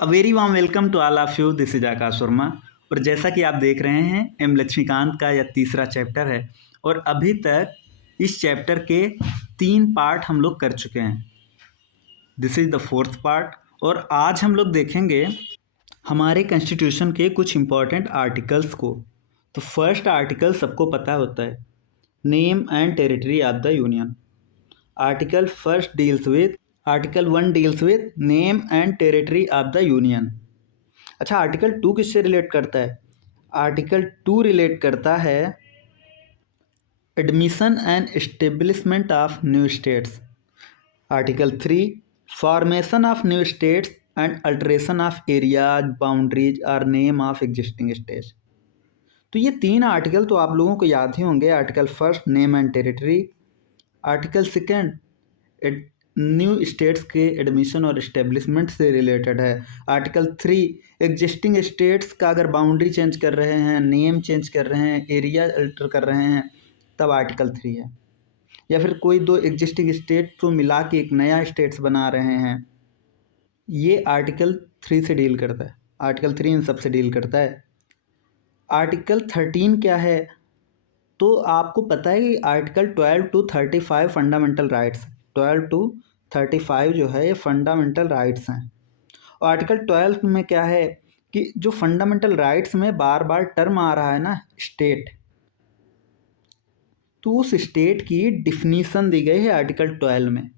A very warm welcome to all of you. This is Akash Verma. और जैसा कि आप देख रहे हैं, एम लक्ष्मीकांत का यह तीसरा चैप्टर है और अभी तक इस चैप्टर के 3 पार्ट हम लोग कर चुके हैं। This is the fourth part और आज हम लोग देखेंगे हमारे कॉन्स्टिट्यूशन के कुछ इम्पोर्टेंट आर्टिकल्स को। तो फर्स्ट आर्टिकल सबको पता होता है, name and territory of the union. Article first deals with article 1 deals with name and territory of the union. अच्छा, आर्टिकल 2 किससे रिलेट करता है? आर्टिकल 2 रिलेट करता है admission and establishment of new states. Article 3 formation of new states and alteration of areas, boundaries और name of existing states. तो ये 3 article तो आप लोगों को याद ही होंगे। Article first name and territory, article second new states के एडमिशन और इस्टेब्लिशमेंट से रिलेटेड है। आर्टिकल 3 एग्जिस्टिंग स्टेट्स का अगर बाउंड्री चेंज कर रहे हैं, नेम चेंज कर रहे हैं, एरिया अल्टर कर रहे हैं, तब आर्टिकल 3 है। या फिर कोई 2 एग्जिस्टिंग स्टेट को मिला के एक नया स्टेट्स बना रहे हैं, ये आर्टिकल 3 से डील करता है। आर्टिकल 3 इन सब से डील करता है। आर्टिकल 13 क्या है? तो आपको पता है कि article 12 to 35 fundamental rights, 12 to 35 जो है ये फंडामेंटल राइट्स हैं। और आर्टिकल 12 में क्या है कि जो फंडामेंटल राइट्स में बार बार टर्म आ रहा है ना, स्टेट, तो उस स्टेट की डिफिनीसन दी गई है आर्टिकल 12 में।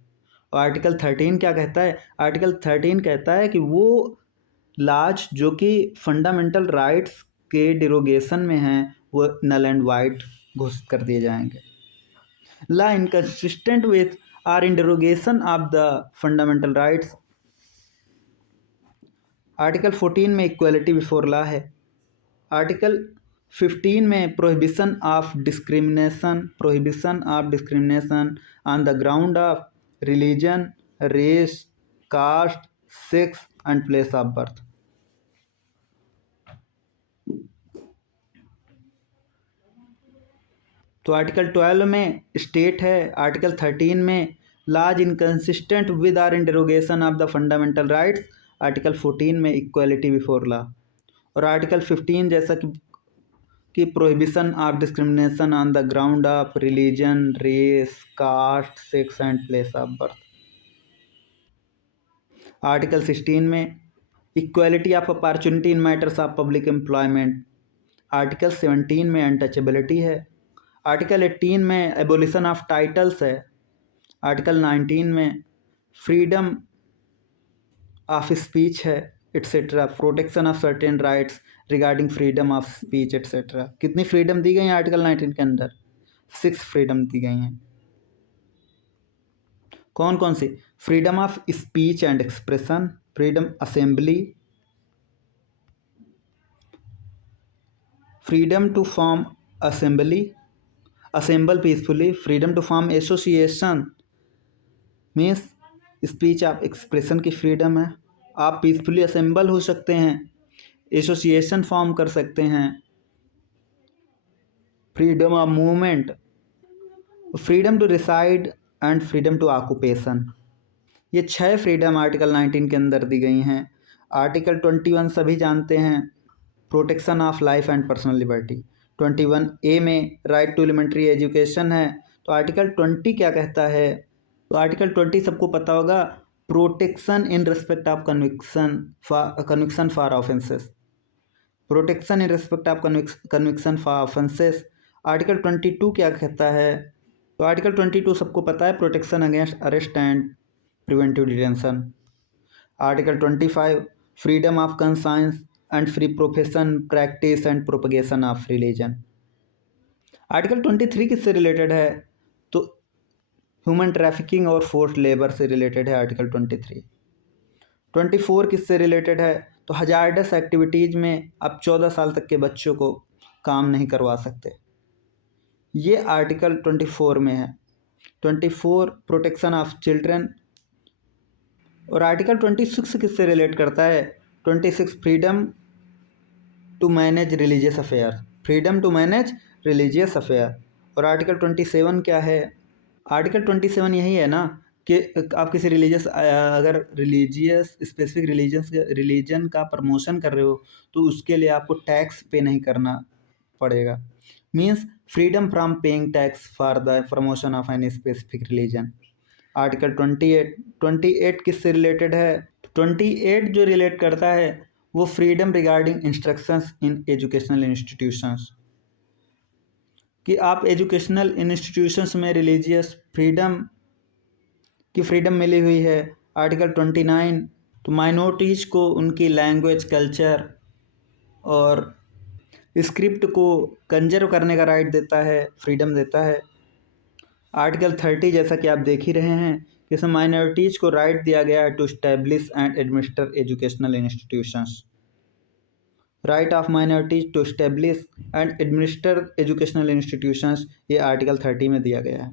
और आर्टिकल 13 क्या कहता है? आर्टिकल 13 कहता है कि वो लाज जो कि फंडामेंटल राइट्स के डिरोगेशन में हैं, वो नल एंड वाइड घोषित कर दिए जाएंगे। Law inconsistent with or in derogation of the fundamental rights. Article 14 में इक्वलिटी बिफोर लॉ है। आर्टिकल 15 में prohibition of discrimination on the ground of religion, race, caste, sex and place of birth. तो article 12 में state है, article 13 में laws inconsistent with or in derogation of the fundamental rights, article 14 में equality before law. और article 15 जैसा कि prohibition of discrimination on the ground of religion, race, caste, sex and place of birth. Article 16 में equality of opportunity in matters of public employment. Article 17 में untouchability है। Article 18 में abolition of titles है। Article 19 में freedom of speech है, etcetera. Protection of certain rights regarding freedom of speech etcetera. कितनी freedom दी गई हैं आर्टिकल 19 के अंदर? 6 फ्रीडम दी गई हैं। कौन कौन सी? Freedom of speech and expression, freedom assembly, freedom to form assembly, assemble peacefully, freedom to form association means speech of expression की फ्रीडम है, आप पीसफुली असेंबल हो सकते हैं, एसोसिएशन फॉर्म कर सकते हैं, freedom of movement, freedom to reside and freedom to occupation. ये 6 फ्रीडम आर्टिकल 19 के अंदर दी गई हैं। आर्टिकल 21 सभी जानते हैं, protection of life and personal liberty. 21A में राइट टू एलिमेंट्री एजुकेशन है। तो आर्टिकल 20 क्या कहता है? तो आर्टिकल 20 सबको पता होगा, protection in respect of conviction for offences, protection in respect of conviction for offences. Article 22 क्या कहता है? तो आर्टिकल 22 सबको पता है, protection against arrest and preventive detention. Article 25 freedom of conscience and free profession, practice and propagation of religion. Article 23 किससे related है? तो ह्यूमन ट्रैफिकिंग और फोर्स्ड लेबर से रिलेटेड है आर्टिकल 23। 24 किससे रिलेटेड है? तो हजार्डस एक्टिविटीज़ में आप 14 साल तक के बच्चों को काम नहीं करवा सकते, ये आर्टिकल 24 में है। 24 प्रोटेक्शन ऑफ चिल्ड्रन। और आर्टिकल 26 किससे रिलेट करता है? 26 freedom to manage religious affair, freedom to manage religious affair. और आर्टिकल 27 क्या है? आर्टिकल 27 यही है ना, कि आप किसी अगर रिलीजियस स्पेसिफिक रिलीजन का प्रमोशन कर रहे हो तो उसके लिए आपको टैक्स पे नहीं करना पड़ेगा। Means freedom from paying tax for the promotion of any specific religion. Article 28 किससे रिलेटेड है? 28 जो रिलेट करता है वो freedom regarding instructions in educational institutions, कि आप एजुकेशनल इंस्टीट्यूशंस में रिलीजियस फ्रीडम की फ्रीडम मिली हुई है। आर्टिकल 29 तो माइनॉरिटीज को उनकी लैंग्वेज, कल्चर और स्क्रिप्ट को कंजर्व करने का राइट देता है, फ्रीडम देता है। आर्टिकल 30 जैसा कि आप देख ही रहे हैं कि इसमें माइनॉरिटीज को राइट दिया गया है to establish and administer educational institutions. Right of minorities to establish and administer educational institutions, ये आर्टिकल 30 में दिया गया है।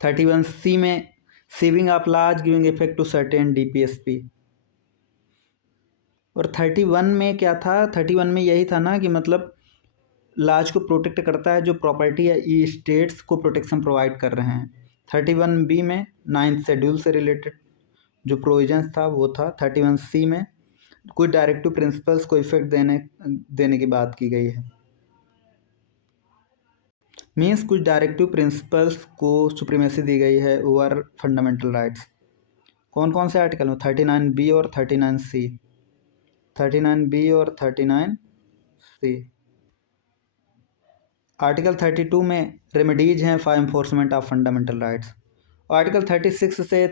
31C में saving of laws giving effect to certain DPSP। और 31 में क्या था? 31 में यही था ना कि मतलब लॉज को प्रोटेक्ट करता है, जो प्रॉपर्टी है ई स्टेट्स को प्रोटेक्शन प्रोवाइड कर रहे हैं। 31B में 9th शेड्यूल से रिलेटेड जो प्रोविजंस था वो था। 31C में कुछ डायरेक्टिव प्रिंसिपल्स को इफेक्ट देने की बात की गई है। मीन्स कुछ डायरेक्टिव प्रिंसिपल्स को सुप्रीमेसी दी गई है ओवर फंडामेंटल राइट्स। कौन कौन से आर्टिकल में? 39B और 39C। 39B और 39C। आर्टिकल 32 में रेमेडीज हैं for enforcement of fundamental rights. Article 36 से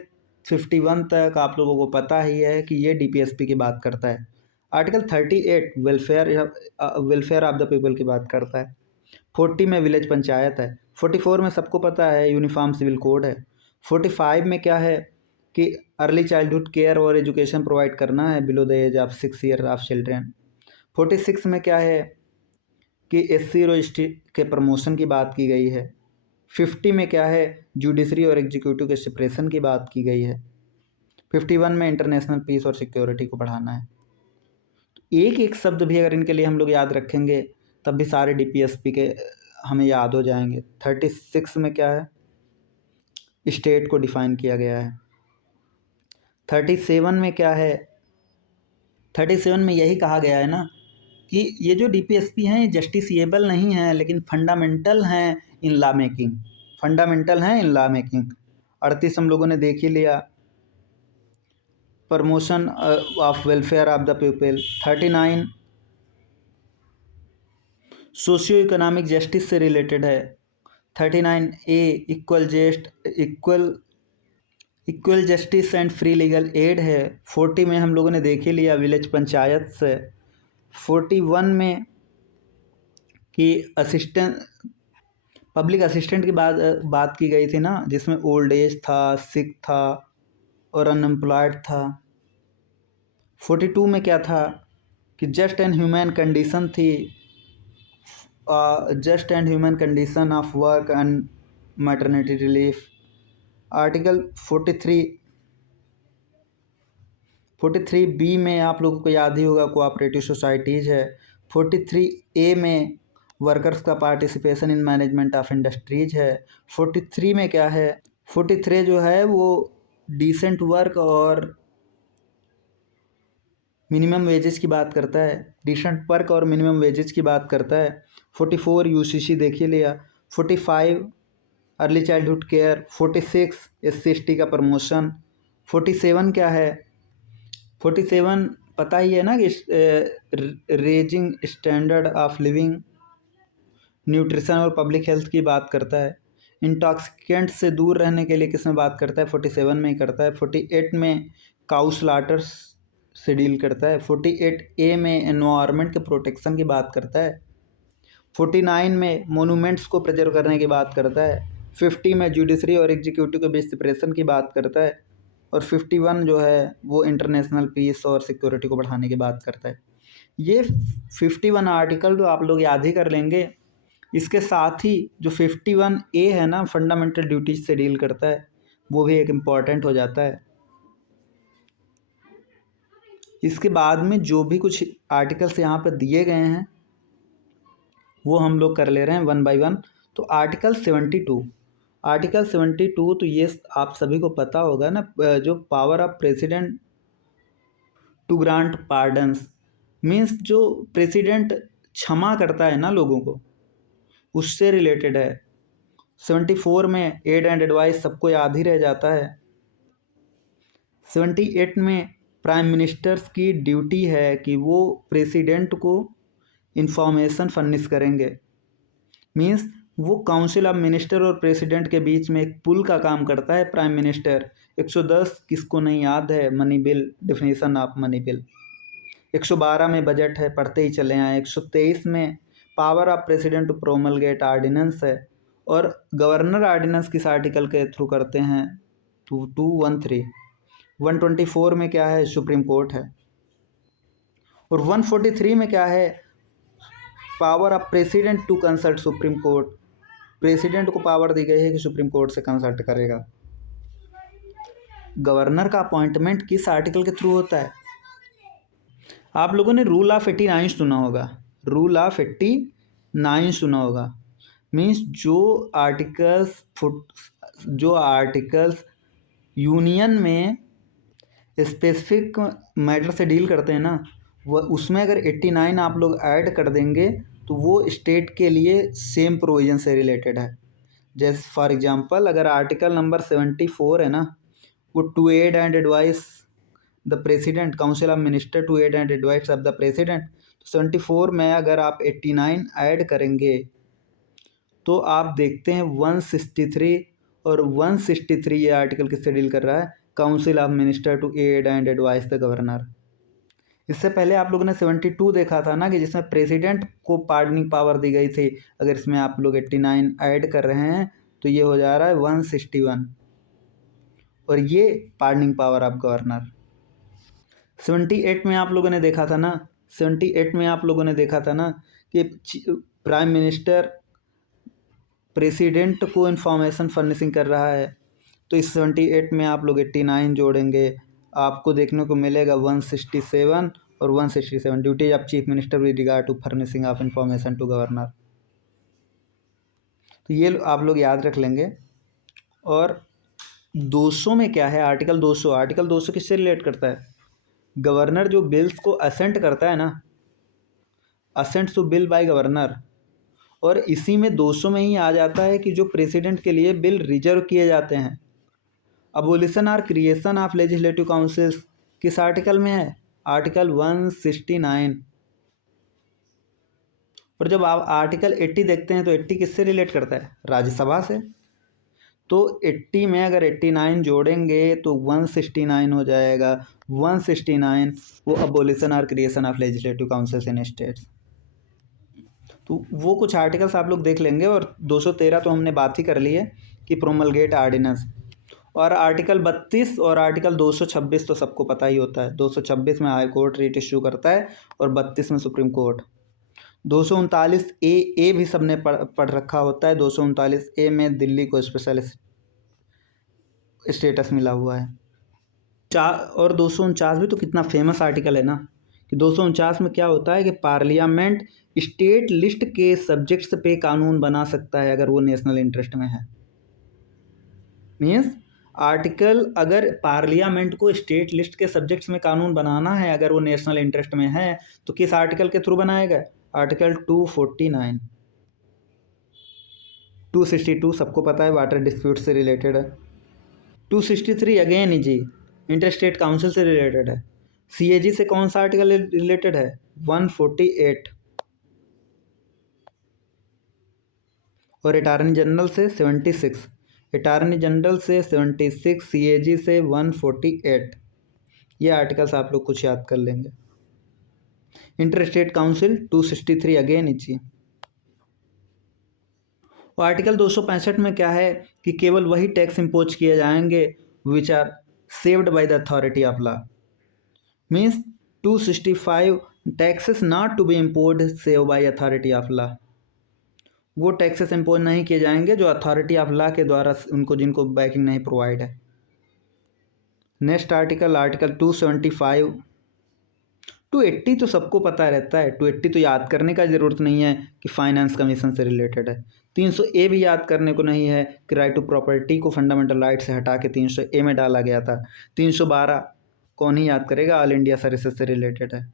51 तक आप लोगों को पता ही है कि ये DPSP की बात करता है। Article 38 welfare of the people की बात करता है। 40 में विलेज पंचायत है। 44 में सबको पता है यूनिफॉर्म सिविल कोड है। 45 में क्या है कि अर्ली चाइल्डहुड केयर और एजुकेशन प्रोवाइड करना है below the age of 6 year of children. 46 में क्या है कि SC और ST के प्रमोशन की बात की गई है। 50 में क्या है? जुडिशरी और एग्जीक्यूटिव के सेपरेशन की बात की गई है। 51 में इंटरनेशनल पीस और सिक्योरिटी को बढ़ाना है। तो एक एक शब्द भी अगर इनके लिए हम लोग याद रखेंगे तब भी सारे DPSP के हमें याद हो जाएंगे। 36 में क्या है? स्टेट को डिफाइन किया गया है। 37 में क्या है? 37 में यही कहा गया है ना कि ये जो DPSP हैं ये जस्टिसिएबल नहीं है लेकिन फंडामेंटल हैं इन लॉ मेकिंग। फंडामेंटल हैं इन लॉ मेकिंग। 38 हम लोगों ने देख ही लिया, promotion of welfare of the people. 39 socio economic justice से रिलेटेड है। 39A equal justice and free legal aid है। 40 में हम लोगों ने देख ही लिया विलेज पंचायत से। 41 में कि पब्लिक असिस्टेंट की बात की गई थी ना, जिसमें ओल्ड एज था, सिक था और अनएम्प्लॉयड था। 42 में क्या था कि जस्ट एंड ह्यूमन कंडीशन थी, just and human condition of work and maternity relief. Article 43B में आप लोगों को याद ही होगा कोऑपरेटिव सोसाइटीज़ है। 43A में वर्कर्स का participation in management of industries है। 43 में क्या है? 43 जो है वो डिसेंट वर्क और मिनिमम वेजेस की बात करता है। डिसेंट वर्क और मिनिमम वेजेस की बात करता है। 44 UCC देखिए लिया। 45 अर्ली चाइल्डहुड केयर। 46 SC/ST का प्रमोशन। 47 क्या है? 47 पता ही है ना कि raising standard of living, nutrition और पब्लिक हेल्थ की बात करता है। इंटॉक्सिकेंट से दूर रहने के लिए किसमें बात करता है? 47 में ही करता है। 48 में काउ स्लॉटर्स से डील करता है। 48A में एनवायरनमेंट के प्रोटेक्शन की बात करता है। 49 में मोनूमेंट्स को प्रिजर्व करने की बात करता है। 50 में जुडिशरी और एग्जीक्यूटिव के बीच सेपरेशन की बात करता है। और 51 जो है वो इंटरनेशनल पीस और सिक्योरिटी को बढ़ाने की बात करता है। ये 51 आर्टिकल जो आप लोग याद ही कर लेंगे। इसके साथ ही जो 51A है ना, फंडामेंटल ड्यूटीज से डील करता है, वो भी एक इम्पॉर्टेंट हो जाता है। इसके बाद में जो भी कुछ आर्टिकल्स यहाँ पर दिए गए हैं वो हम लोग कर ले रहे हैं वन बाय वन। तो आर्टिकल 72 आर्टिकल 72 तो ये आप सभी को पता होगा ना, जो power of president to grant pardons, means जो प्रेसिडेंट क्षमा करता है ना लोगों को, उससे रिलेटेड है। 74 में एड एंड एडवाइस सबको याद ही रह जाता है। 78 में प्राइम मिनिस्टर्स की ड्यूटी है कि वो प्रेसिडेंट को इंफॉर्मेशन फर्निश करेंगे, मीन्स वो काउंसिल ऑफ मिनिस्टर और प्रेसिडेंट के बीच में एक पुल का काम करता है प्राइम मिनिस्टर। 110 किसको नहीं याद है, money bill, definition of money bill. 112 में बजट है, पढ़ते ही चले आए। 123 में power of president to promulgate ordinance है, और गवर्नर आर्डिनेंस किस आर्टिकल के थ्रू करते हैं, 2213। 124 में क्या है, सुप्रीम कोर्ट है। और 143 में क्या है, power of president to consult supreme court. President को पावर दी गई है कि सुप्रीम कोर्ट से कंसल्ट करेगा। गवर्नर का अपॉइंटमेंट किस आर्टिकल के थ्रू होता है, आप लोगों ने रूल ऑफ 89 सुना होगा, रूल ऑफ 89 सुना होगा। मीन्स जो आर्टिकल्स यूनियन में स्पेसिफिक मैटर से डील करते हैं ना, वह उसमें अगर 89 आप लोग ऐड कर देंगे तो वो स्टेट के लिए सेम प्रोविजन से रिलेटेड है। जैसे फॉर एग्जांपल अगर आर्टिकल नंबर 74 है ना, वो to aid and advise the president, council of minister to aid and advise of the president, 74 में अगर आप 89 ऐड करेंगे तो आप देखते हैं 163, और 163 ये आर्टिकल किससे डील कर रहा है, council of minister to aid and advise the governor. इससे पहले आप लोगों ने 72 देखा था ना, कि जिसमें प्रेसिडेंट को पार्डनिंग पावर दी गई थी। अगर इसमें आप लोग 89 ऐड कर रहे हैं तो ये हो जा रहा है 161, और ये पार्डनिंग पावर ऑफ गवर्नर। 78 में आप लोगों ने देखा था ना, 78 में आप लोगों ने देखा था ना कि प्राइम मिनिस्टर प्रेसिडेंट को इन्फॉर्मेशन फर्निशिंग कर रहा है। तो इस 78 में आप लोग 89 जोड़ेंगे, आपको देखने को मिलेगा 167 और 167, duties of chief minister with regard to furnishing of information to governor. तो ये आप लोग याद रख लेंगे। और 200 में क्या है, आर्टिकल 200, आर्टिकल 200 किससे रिलेट करता है, गवर्नर जो बिल्स को असेंट करता है ना, assent to bill by governor, और इसी में 200 में ही आ जाता है कि जो प्रेसिडेंट के लिए बिल रिजर्व किए जाते हैं। अबोलिशन और क्रिएशन ऑफ लेजिस्लेटिव काउंसिल्स किस आर्टिकल में है, आर्टिकल 169। और जब आप आर्टिकल 80 देखते हैं तो 80 किससे रिलेट करता है, राज्यसभा से। तो 80 में अगर 89 जोड़ेंगे तो 169 हो जाएगा। 169 वो अबोलिशन और creation of legislative councils in states. तो वो कुछ आर्टिकल्स आप लोग देख लेंगे। और 213 तो हमने बात ही कर ली है कि प्रोमलगेट आर्डिनेंस। और आर्टिकल 32 और आर्टिकल 226 तो सबको पता ही होता है। 226 में हाई कोर्ट रिट इश्यू करता है और 32 में सुप्रीम कोर्ट। 239 ए भी सबने पढ़ रखा होता है। 239 ए में दिल्ली को स्पेशल स्टेटस मिला हुआ है। और 249 भी तो कितना फेमस आर्टिकल है ना, कि 249 में क्या होता है कि पार्लियामेंट स्टेट लिस्ट के सब्जेक्ट्स पे कानून बना सकता है अगर वो नेशनल इंटरेस्ट में है। मीन्स आर्टिकल, अगर पार्लियामेंट को स्टेट लिस्ट के सब्जेक्ट्स में कानून बनाना है अगर वो नेशनल इंटरेस्ट में है, तो किस आर्टिकल के थ्रू बनाएगा, आर्टिकल 249। 262 सबको पता है, वाटर डिस्प्यूट से रिलेटेड है। 263 अगेन जी इंटरस्टेट काउंसिल से रिलेटेड है। सीएजी से कौन सा आर्टिकल रिलेटेड है, 148। और अटॉर्नी जनरल से 76, अटॉर्नी जनरल से 76, सीएजी से 148। ये आर्टिकल्स आप लोग कुछ याद कर लेंगे। इंटरस्टेट काउंसिल 263 अगेन इची। और आर्टिकल 265 में क्या है कि केवल वही टैक्स इम्पोज किए जाएंगे which are saved by the authority of law. Means 265 taxes not to be impose save by authority of law. वो टैक्सेस इम्पोज नहीं किए जाएंगे जो अथॉरिटी ऑफ लॉ के द्वारा उनको, जिनको बैकिंग नहीं प्रोवाइड है। नेक्स्ट आर्टिकल, आर्टिकल 275 280 तो सबको पता रहता है, 280 तो याद करने का ज़रूरत नहीं है कि फाइनेंस कमीशन से रिलेटेड है। 300 ए भी याद करने को नहीं है कि राइट टू प्रॉपर्टी को फंडामेंटल राइट से हटा के 300 ए में डाला गया था। 312 कौन ही याद करेगा, ऑल इंडिया सर्विसेज से रिलेटेड है।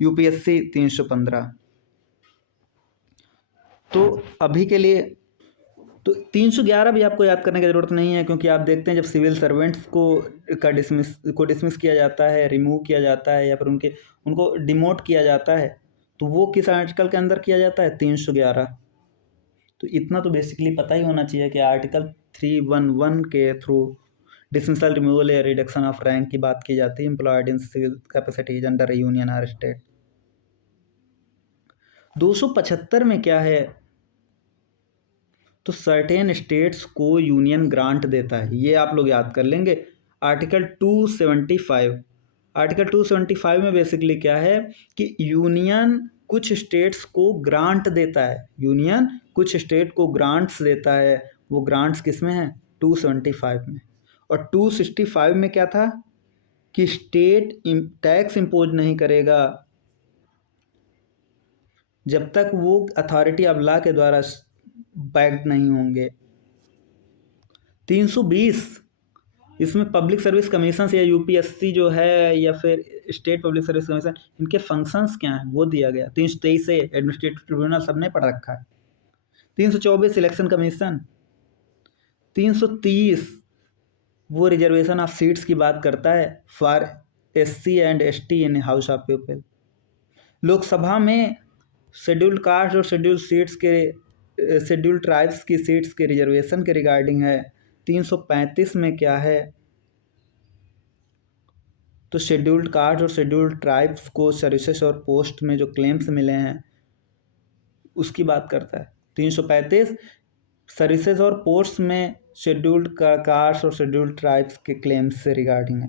यूपीएससी 315। तो अभी के लिए तो 311 भी आपको याद करने की ज़रूरत नहीं है, क्योंकि आप देखते हैं जब सिविल सर्वेंट्स को डिसमिस किया जाता है, रिमूव किया जाता है, या फिर उनको डिमोट किया जाता है, तो वो किस आर्टिकल के अंदर किया जाता है, 311। तो इतना तो बेसिकली पता ही होना चाहिए कि आर्टिकल 311 के थ्रू डिसमिसल, रिमूवल या रिडक्शन ऑफ रैंक की बात की जाती है employed in civil capacities under a union और स्टेट। 275 में क्या है, तो सर्टेन स्टेट्स को यूनियन ग्रांट देता है, ये आप लोग याद कर लेंगे। आर्टिकल 275, आर्टिकल 275 में बेसिकली क्या है कि यूनियन कुछ स्टेट्स को ग्रांट देता है, यूनियन कुछ स्टेट को ग्रांट्स देता है। वो ग्रांट्स किस में है, 275 में। और 265 में क्या था कि स्टेट टैक्स इम्पोज नहीं करेगा जब तक वो अथॉरिटी ऑफ लॉ के द्वारा बैक्ड नहीं होंगे। 320, इसमें पब्लिक सर्विस कमीशन या यूपीएससी जो है, या फिर स्टेट पब्लिक सर्विस कमीशन, इनके फंक्शंस क्या हैं वो दिया गया। 323 से एडमिनिस्ट्रेटिव ट्रिब्यूनल सबने पढ़ रखा है। 324 इलेक्शन कमीशन। 330 वो रिजर्वेशन ऑफ सीट्स की बात करता है for SC and ST in house of people. Lok Sabha में शेड्यूल्ड कास्ट और शेड्यूल्ड ट्राइब्स की सीट्स के रिजर्वेशन के रिगार्डिंग है। 335 में क्या है, तो शेड्यूल्ड कास्ट और शेड्यूल्ड ट्राइब्स को सर्विसेज और पोस्ट में जो क्लेम्स मिले हैं उसकी बात करता है। 335 सर्विसेज और पोस्ट में शेड्यूल्ड कास्ट और शेड्यूल्ड ट्राइब्स के क्लेम्स से रिगार्डिंग है।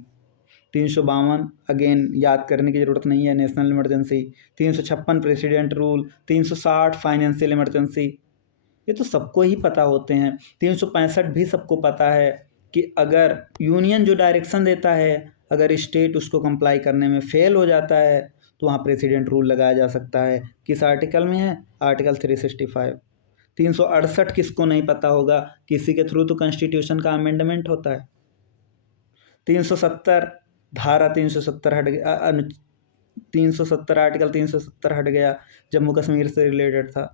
352 अगेन याद करने की ज़रूरत नहीं है, national emergency. 356 president rule. 360 financial emergency, ये तो सबको ही पता होते हैं। 365 भी सबको पता है कि अगर यूनियन जो डायरेक्शन देता है, अगर स्टेट उसको कंप्लाई करने में फेल हो जाता है तो वहाँ प्रेसिडेंट रूल लगाया जा सकता है। किस आर्टिकल में है, आर्टिकल 365। 368 किसको नहीं पता होगा, किसी के थ्रू तो कॉन्स्टिट्यूशन का अमेंडमेंट होता है। 370 धारा 370 हट गया, 370 आर्टिकल 370 हट गया, जम्मू कश्मीर से रिलेटेड था।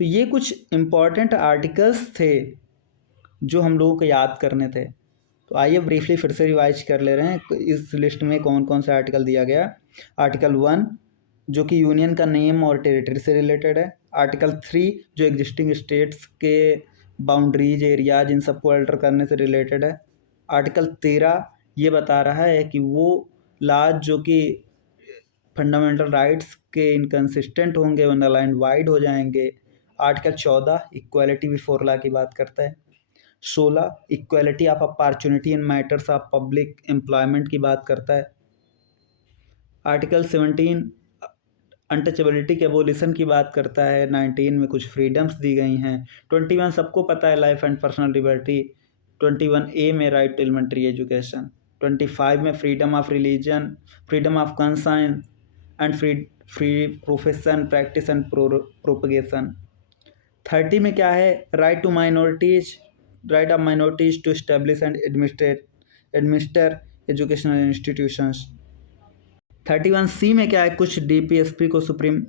तो ये कुछ इम्पॉर्टेंट आर्टिकल्स थे जो हम लोगों को याद करने थे। तो आइए ब्रीफली फिर से रिवाइज कर ले रहे हैं इस लिस्ट में कौन कौन से आर्टिकल दिया गया। आर्टिकल 1 जो कि यूनियन का नेम और टेरिटरी से रिलेटेड है। आर्टिकल 3 जो एग्जिस्टिंग स्टेट्स के बाउंड्रीज, एरियाज, इन सबको अल्टर करने से रिलेटेड है। आर्टिकल 13 ये बता रहा है कि वो लाज जो कि फंडामेंटल राइट्स के इनकन्सिस्टेंट होंगे, वो नल एंड वाइड हो जाएंगे। आर्टिकल 14 इक्वालिटी बिफोर लॉ की बात करता है। 16 equality of opportunity in matters of public employment की बात करता है। आर्टिकल 17 अनटचेबिलिटी के एबोलिशन की बात करता है। 19 में कुछ फ्रीडम्स दी गई हैं। 21 सबको पता है, life and personal liberty. 21A में राइट टू एलिमेंट्री एजुकेशन। 25 में freedom of religion, freedom of conscience and free profession, practice and propagation. 30 में क्या है, right to minorities, right of minorities to establish and administer educational institutions. 31C में क्या है, कुछ DPSP को सुप्रीम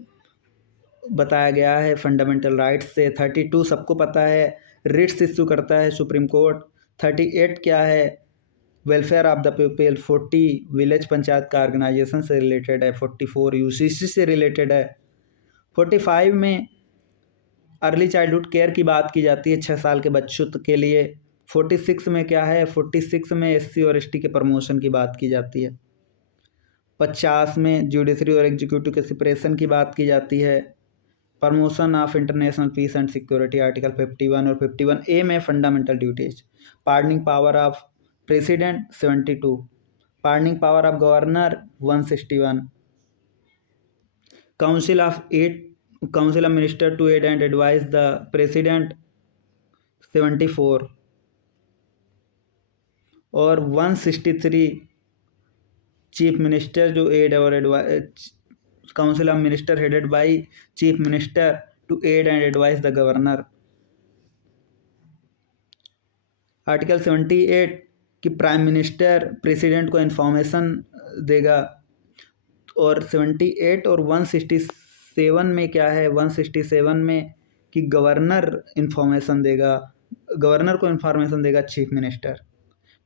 बताया गया है फंडामेंटल राइट्स से। 32 सबको पता है, रिट्स इश्यू करता है सुप्रीम कोर्ट। 38 क्या है, welfare of the people. 40 village panchayat का ऑर्गेनाइजेशन से रिलेटेड है। 44 UCC से रिलेटेड है। 45 में अर्ली चाइल्डहुड केयर की बात की जाती है 6 साल के बच्चों के लिए। 46 में क्या है, 46 में SC और ST के प्रमोशन की बात की जाती है। 50 में जुडिशरी और एग्जीक्यूटिव के सेपरेशन की बात की जाती है। Promotion of international peace and security article 51 और 51A में fundamental duties. Pardoning power of president 72। Pardoning power of governor 161। Council of minister to aid and advise the president 74। और 163 चीफ मिनिस्टर जो एड और council of minister headed by chief minister to aid and advise the governor. Article 78 कि prime minister president को information देगा। और 78 और 167 में क्या है, 167 में कि गवर्नर इन्फॉर्मेशन देगा, गवर्नर को इन्फॉर्मेशन देगा चीफ मिनिस्टर।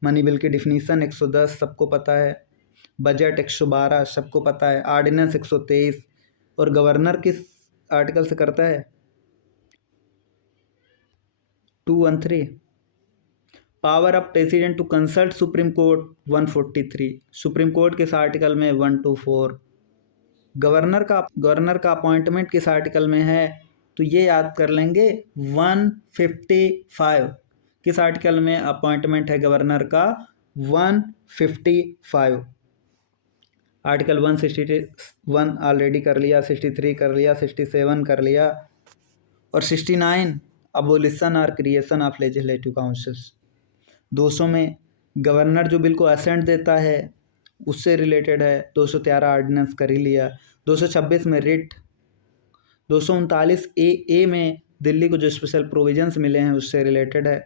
मनी बिल की डिफिनीशन 110 सबको पता है, बजट 112 सबको पता है, ऑर्डिनेंस 123। और गवर्नर किस आर्टिकल से करता है, 213। Power of president to consult supreme court 143। Supreme court किस आर्टिकल में, 124। गवर्नर का अपॉइंटमेंट किस आर्टिकल में है, तो ये याद कर लेंगे 155। किस आर्टिकल में अपॉइंटमेंट है गवर्नर का, 155। आर्टिकल 161 ऑलरेडी कर लिया, 63 कर लिया, 67 कर लिया, और 69 अबोलिशन और क्रिएशन ऑफ लेजिस्लेटिव काउंसिल्स। 200 में गवर्नर जो बिल को असेंट देता है उससे रिलेटेड है, 213 ऑर्डिनेंस कर ही लिया। 226 में रिट, 239 ए में दिल्ली को जो स्पेशल प्रोविजंस मिले हैं उससे रिलेटेड है।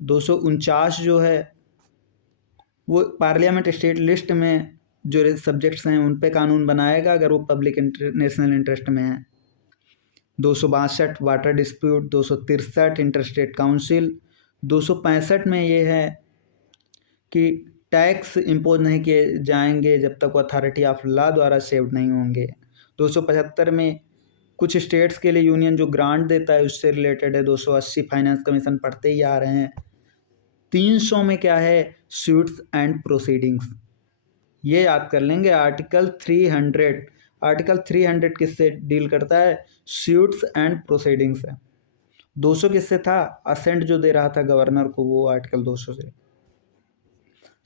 249 जो है वो पार्लियामेंट स्टेट लिस्ट में जो सब्जेक्ट्स हैं उन पे कानून बनाएगा अगर वो पब्लिक नेशनल इंटरेस्ट में है। 262 वाटर डिस्प्यूट, 263 इंटरस्टेट काउंसिल। 265 में ये है कि टैक्स इम्पोज नहीं किए जाएंगे जब तक वो अथॉरिटी ऑफ लॉ द्वारा सेव्ड नहीं होंगे। 275 में कुछ स्टेट्स के लिए यूनियन जो ग्रांट देता है उससे रिलेटेड है। 280 फाइनेंस कमीशन पढ़ते ही आ रहे हैं। 300 में क्या है, सूट्स एंड प्रोसीडिंग्स, ये याद कर लेंगे। आर्टिकल 300 किससे डील करता है, सूट्स एंड प्रोसीडिंग्स है। 200 किससे था, असेंट जो दे रहा था गवर्नर को, वो आर्टिकल 200 से।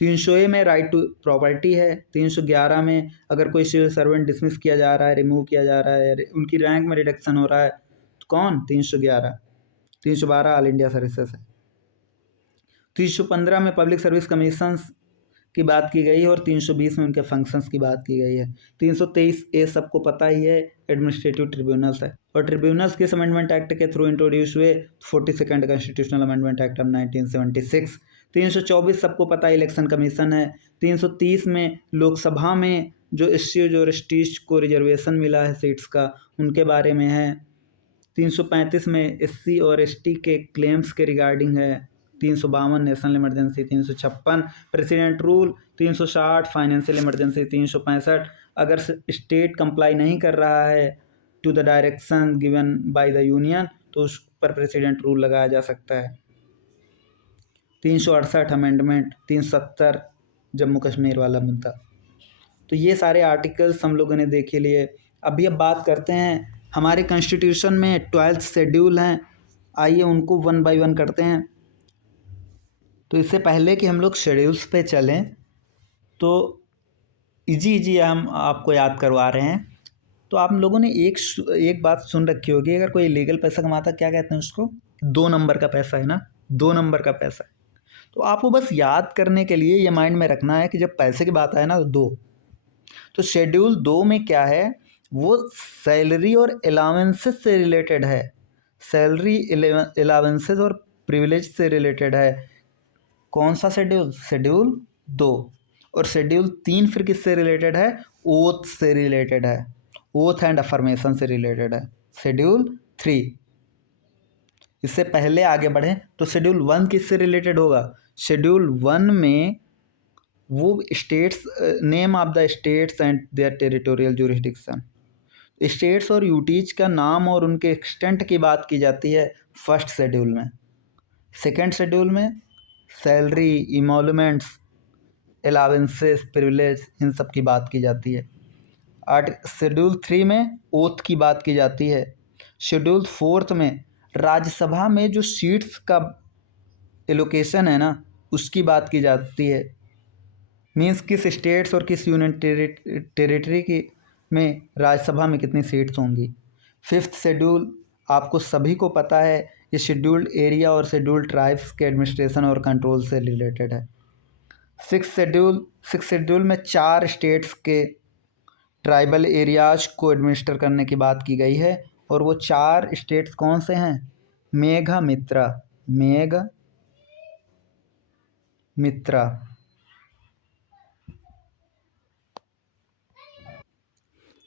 300A में राइट टू प्रॉपर्टी है। 311 में अगर कोई सिविल सर्वेंट डिसमिस किया जा रहा है, रिमूव किया जा रहा है, उनकी रैंक में रिडक्शन हो रहा है, तो कौन, 311। 312 ऑल इंडिया सर्विसेज है। 315 में पब्लिक सर्विस कमीशंस की बात की गई है और 320 में उनके फंक्शंस की बात की गई है। 323A सबको पता ही है, एडमिनिस्ट्रेटिव ट्रिब्यूनल्स है। और ट्रिब्यूनल्स किस अमेंडमेंट एक्ट के थ्रू इंट्रोड्यूस हुए, 42nd constitutional amendment act of 1976। 324 सबको पता इलेक्शन कमीशन है। 330 में लोकसभा में जो एससी और एसटी को रिजर्वेशन मिला है सीट्स का, उनके बारे में है। 335 में एससी और एसटी के क्लेम्स के रिगार्डिंग है। 352 national emergency. 356 president rule. 360 financial emergency. 365 अगर स्टेट कंप्लाई नहीं कर रहा है to the direction given by the union तो उस पर प्रेसिडेंट रूल लगाया जा सकता है। 368 अमेंडमेंट। 370 जम्मू कश्मीर वाला मुद्दा। तो ये सारे आर्टिकल्स हम लोगों ने देखे लिए। अभी अब बात करते हैं, हमारे कॉन्स्टिट्यूशन में 12th शेड्यूल हैं, आइए उनको 1 by 1 करते हैं। तो इससे पहले कि हम लोग शेड्यूल्स पे चलें तो इजी हम आपको याद करवा रहे हैं। तो आप लोगों ने एक बात सुन रखी होगी, अगर कोई लीगल पैसा कमाता क्या कहते हैं उसको, 2 नंबर का पैसा है ना, 2 नंबर का पैसा है। तो आपको बस याद करने के लिए ये माइंड में रखना है कि जब पैसे की बात आए ना तो 2, तो शेड्यूल 2 में क्या है, वो सैलरी और अलाउंसेस से रिलेटेड है। सैलरी, अलाउंसेस और प्रिविलेज से रिलेटेड है। कौन सा शेड्यूल, शेड्यूल 2। और शेड्यूल 3 फिर किससे रिलेटेड है, ओथ से रिलेटेड है, ओथ एंड अफर्मेशन से रिलेटेड है, शेड्यूल 3। इससे पहले आगे बढ़ें तो शेड्यूल 1 किससे रिलेटेड होगा, शेड्यूल 1 में वो states, name of the states and their territorial jurisdiction, states और यूटीज का नाम और उनके एक्सटेंट की बात की जाती है फर्स्ट शेड्यूल में। सेकेंड शेड्यूल में सैलरी, इमोलमेंट्स, अलाउंसेस, प्रिविलेज, इन सब की बात की जाती है। शेड्यूल 3 में ओथ की बात की जाती है। शेड्यूल 4 में राज्यसभा में जो सीट्स का एलोकेशन है ना उसकी बात की जाती है, मीन्स किस स्टेट्स और किस यूनियन टेरिटरी की में राज्यसभा में कितनी सीट्स होंगी। 5th शेड्यूल आपको सभी को पता है, ये शेड्यूल्ड एरिया और शेड्यूल्ड ट्राइब्स के एडमिनिस्ट्रेशन और कंट्रोल से रिलेटेड है। सिक्स शेड्यूल में 4 स्टेट्स के ट्राइबल एरियाज को एडमिनिस्टर करने की बात की गई है, और वो 4 स्टेट्स कौन से हैं? मेघमित्रा,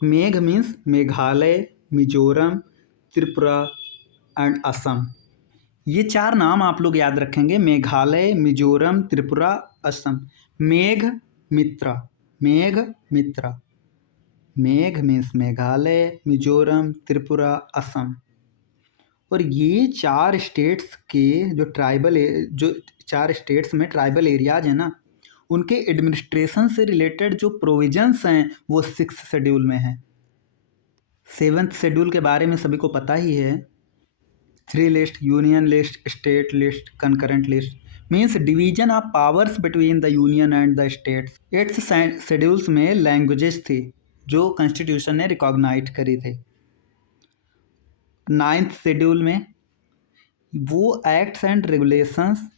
मेघ मीन्स मेघालय, मिजोरम, त्रिपुरा एंड असम। ये 4 नाम आप लोग याद रखेंगे, मेघालय, मिजोरम, त्रिपुरा, असम। मेघमित्रा, मेघ मीन्स मेघालय, मिजोरम, त्रिपुरा, असम। और ये 4 स्टेट्स के जो 4 स्टेट्स में ट्राइबल एरियाज हैं ना, उनके एडमिनिस्ट्रेशन से रिलेटेड जो प्रोविजंस हैं वो 6th शेड्यूल में हैं। 7th शेड्यूल के बारे में सभी को पता ही है। 3 list, union list, state list, concurrent list means division of powers between the union and the states. 8th schedules में लैंग्वेजेस थी जो कॉन्स्टिट्यूशन ने रिकॉग्नाइज करी थी। 9th शेड्यूल में वो एक्ट्स एंड रेगुलेशंस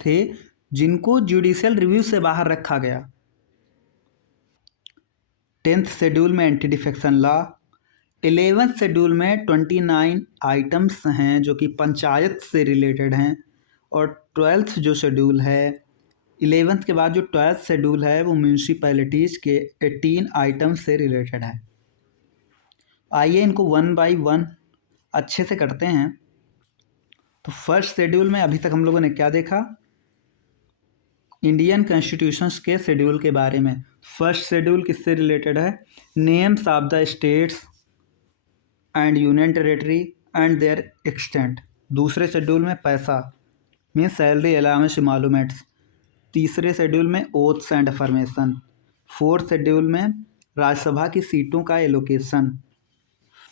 थे जिनको जुडिशियल रिव्यू से बाहर रखा गया। 10th शेड्यूल में anti defection law. 11th schedule में 29 आइटम्स हैं जो कि पंचायत से रिलेटेड हैं। और 12th जो शेड्यूल है, 11th के बाद जो 12th शेड्यूल है वो म्यूनसिपैलिटीज़ के 18 आइटम्स से रिलेटेड है। आइए इनको 1 बाय 1 अच्छे से करते हैं। तो फर्स्ट शेड्यूल में अभी तक हम लोगों ने क्या देखा? इंडियन कॉन्स्टिट्यूशंस के शेड्यूल के बारे में। फर्स्ट शेड्यूल किससे रिलेटेड है? Names of the states and union territory and their extent. दूसरे शेड्यूल में पैसा मीन सैलरी, अलाउंस, इमॉल्यूमेंट्स। तीसरे शेड्यूल में oaths and affirmation. 4th schedule में राज्यसभा की सीटों का एलोकेशन।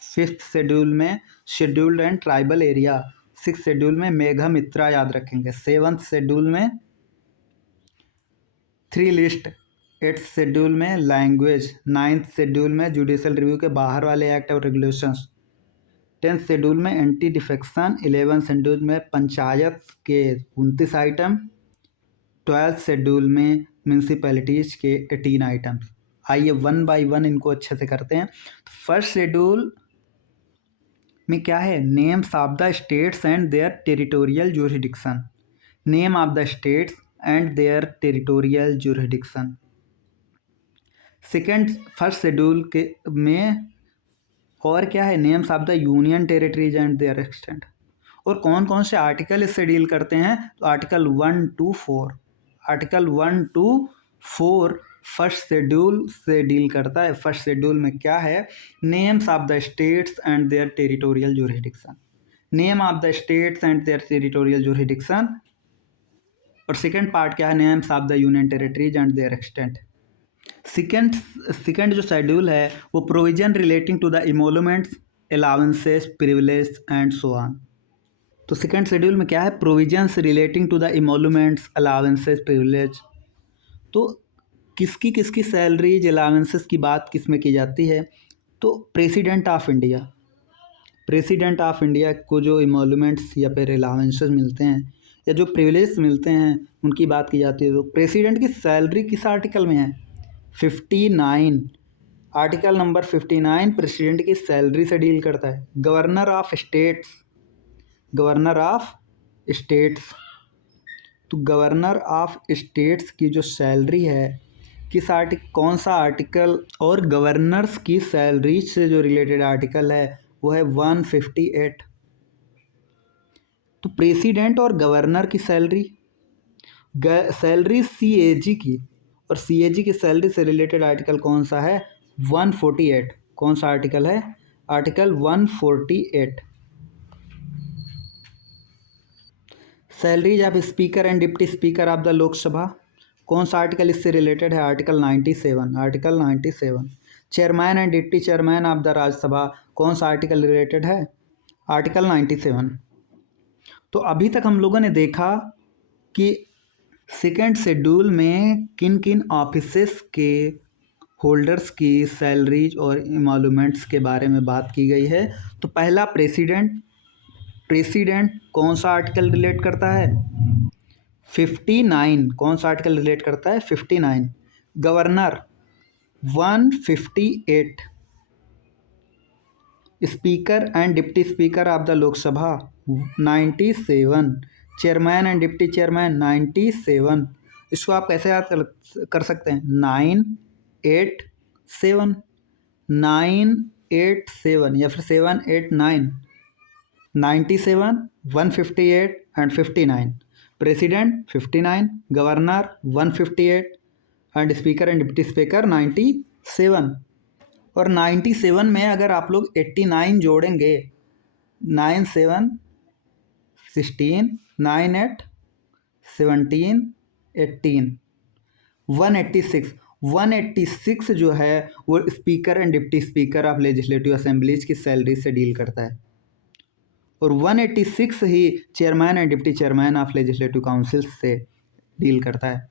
5th शेड्यूल में scheduled and tribal area. 6th schedule में मेघमित्रा याद रखेंगे। 7th शेड्यूल में 3 लिस्ट। 8th शेड्यूल में लैंग्वेज। 9th शेड्यूल में जुडिशियल रिव्यू के बाहर वाले एक्ट और रेगुलेशंस। 10th शेड्यूल में एंटी डिफेक्शन। 11th शेड्यूल में पंचायत के 29 आइटम। 12th शेड्यूल में म्यूनसिपैलिटीज़ के 18 आइटम। आइए 1 बाय 1 इनको अच्छे से करते हैं। फर्स्ट शेड्यूल में क्या है? Names of the states and their territorial jurisdiction. Name of the states and their territorial jurisdiction. First schedule के में और क्या है? Names of the union territories and their extent. और कौन कौन से आर्टिकल इससे डील करते हैं? तो article 1 to 4। Article 1 to 4 first schedule से डील करता है। फर्स्ट शेड्यूल में क्या है? Names of the states and their territorial jurisdiction. Name of the states and their territorial jurisdiction. और सेकेंड पार्ट क्या है? Names of the union territories and their extent. Second जो शेड्यूल है वो provision relating to the emoluments, allowances, privilege and so on. तो second schedule में क्या है? Provisions relating to the emoluments, allowances, privilege. तो किसकी किसकी सैलरीज, अलाउंसेस की बात किस में की जाती है? तो प्रेसिडेंट ऑफ इंडिया को जो इमोलूमेंट्स या फिर अलाउंसेस मिलते हैं या जो प्रिविलेज मिलते हैं उनकी बात की जाती है। तो प्रेसिडेंट की सैलरी किस आर्टिकल में है? 59। आर्टिकल नंबर 59 प्रेसिडेंट की सैलरी से डील करता है। Governor of states. तो गवर्नर ऑफ स्टेट्स की जो सैलरी है कौन सा आर्टिकल? और गवर्नर्स की सैलरी से जो रिलेटेड आर्टिकल है वो है 158। तो प्रेसिडेंट और गवर्नर की सैलरी CAG की, और CAG की सैलरी से रिलेटेड आर्टिकल कौन सा है? 148। कौन सा आर्टिकल है? Article 148। Salaries of speaker and deputy speaker of the Lok Sabha. कौन सा आर्टिकल इससे रिलेटेड है? Article 97। Chairman and deputy chairman of the Rajya Sabha. कौन सा आर्टिकल रिलेटेड है? आर्टिकल 97। तो अभी तक हम लोगों ने देखा कि सेकेंड शेड्यूल में किन किन ऑफिसेस के होल्डर्स की सैलरीज और इमॉल्यूमेंट्स के बारे में बात की गई है। तो पहला प्रेसिडेंट कौन सा आर्टिकल रिलेट करता है? 59 कौन सा आर्टिकल रिलेट करता है? 59। Governor 158। Speaker and deputy speaker of the Lok Sabha 97। Chairman and deputy chairman 97। इसको आप कैसे याद कर सकते हैं? 987 987 या फिर 789। 97, 158 and 59। President 59, governor 158 and speaker and deputy speaker 97। और 97 में अगर आप लोग 89 जोड़ेंगे, 9 7 16 9 8 17 18 186। 186 जो है वो speaker and deputy speaker of legislative assemblies की सैलरी से डील करता है, और 186 ही chairman and deputy chairman of legislative council से डील करता है।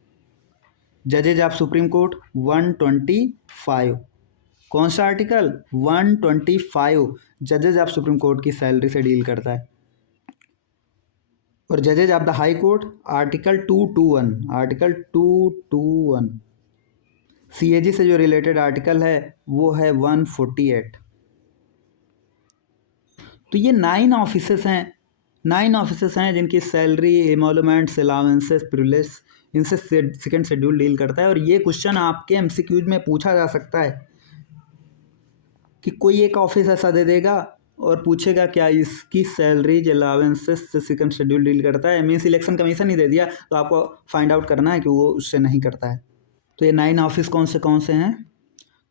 जजेज ऑफ सुप्रीम कोर्ट 125। कौन सा आर्टिकल? 125 जजेज ऑफ सुप्रीम कोर्ट की सैलरी से डील करता है। और जजेज of the high court article 221। Article 221 CAG से जो रिलेटेड आर्टिकल है वो है 148। तो ये 9 ऑफिसेस हैं जिनकी सैलरी, एमोलुमेंट्स, अलाउंसेस, प्रिविलेज, इनसे सेकंड शेड्यूल डील करता है। और ये क्वेश्चन आपके एमसीक्यूज में पूछा जा सकता है कि कोई एक ऑफिस ऐसा दे देगा और पूछेगा क्या इसकी सैलरीज, अलाउंसेस से सेकंड शेड्यूल डील करता है। मीन्स इलेक्शन कमीशन ही दे दिया तो आपको फाइंड आउट करना है कि वो उससे नहीं करता है। तो ये 9 ऑफिस कौन से हैं?